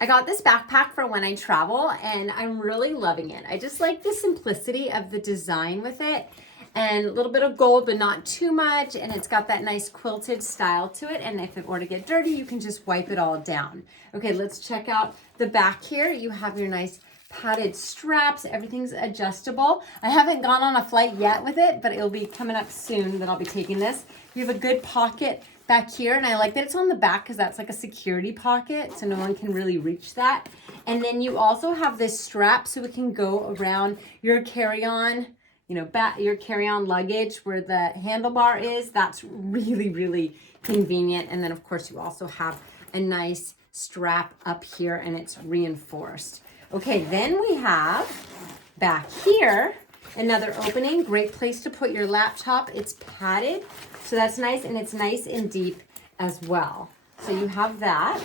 I got this backpack for when I travel and I'm really loving it. I just like the simplicity of the design with it and a little bit of gold, but not too much. And it's got that nice quilted style to it. And if it were to get dirty, you can just wipe it all down. Okay, let's check out the back here. You have your nice padded straps. Everything's adjustable. I haven't gone on a flight yet with it, but it'll be coming up soon that I'll be taking this. You have a good pocket back here, and I like that it's on the back because that's like a security pocket, so no one can really reach that. And then you also have this strap so it can go around your carry-on, you know, your carry-on luggage where the handlebar is. That's really, really convenient. And then of course you also have a nice strap up here and it's reinforced. Okay, then we have back here another opening, great place to put your laptop. It's padded, so that's nice, and it's nice and deep as well. So you have that.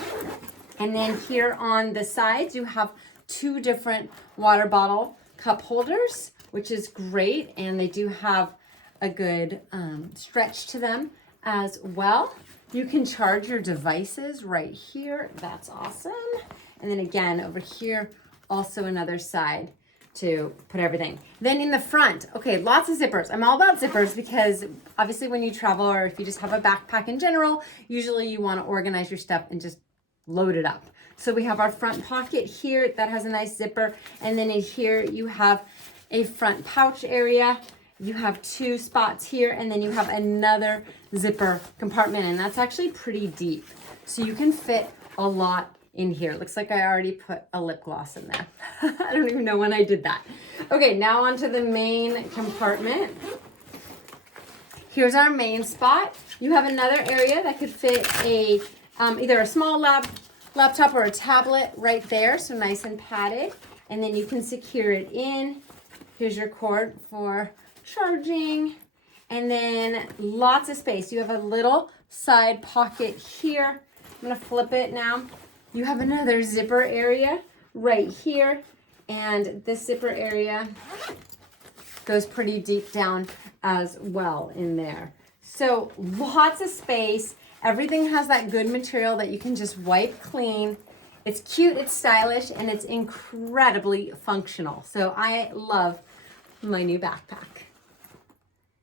And then here on the sides, you have two different water bottle cup holders, which is great, and they do have a good stretch to them as well. You can charge your devices right here. That's awesome. And then again, over here, also another side to put everything. Then in the front, okay, lots of zippers. I'm all about zippers because obviously when you travel or if you just have a backpack in general, usually you want to organize your stuff and just load it up. So we have our front pocket here that has a nice zipper. And then in here you have a front pouch area. You have two spots here, and then you have another zipper compartment, and that's actually pretty deep. So you can fit a lot in here. Looks like I already put a lip gloss in there. I don't even know when I did that. Okay, now onto the main compartment. Here's our main spot. You have another area that could fit a either a small laptop or a tablet right there, so nice and padded. And then you can secure it in. Here's your cord for charging, and then lots of space. You have a little side pocket here. I'm gonna flip it now. You have another zipper area right here, and this zipper area goes pretty deep down as well in there. So lots of space. Everything has that good material that you can just wipe clean. It's cute, it's stylish, and it's incredibly functional. So I love my new backpack.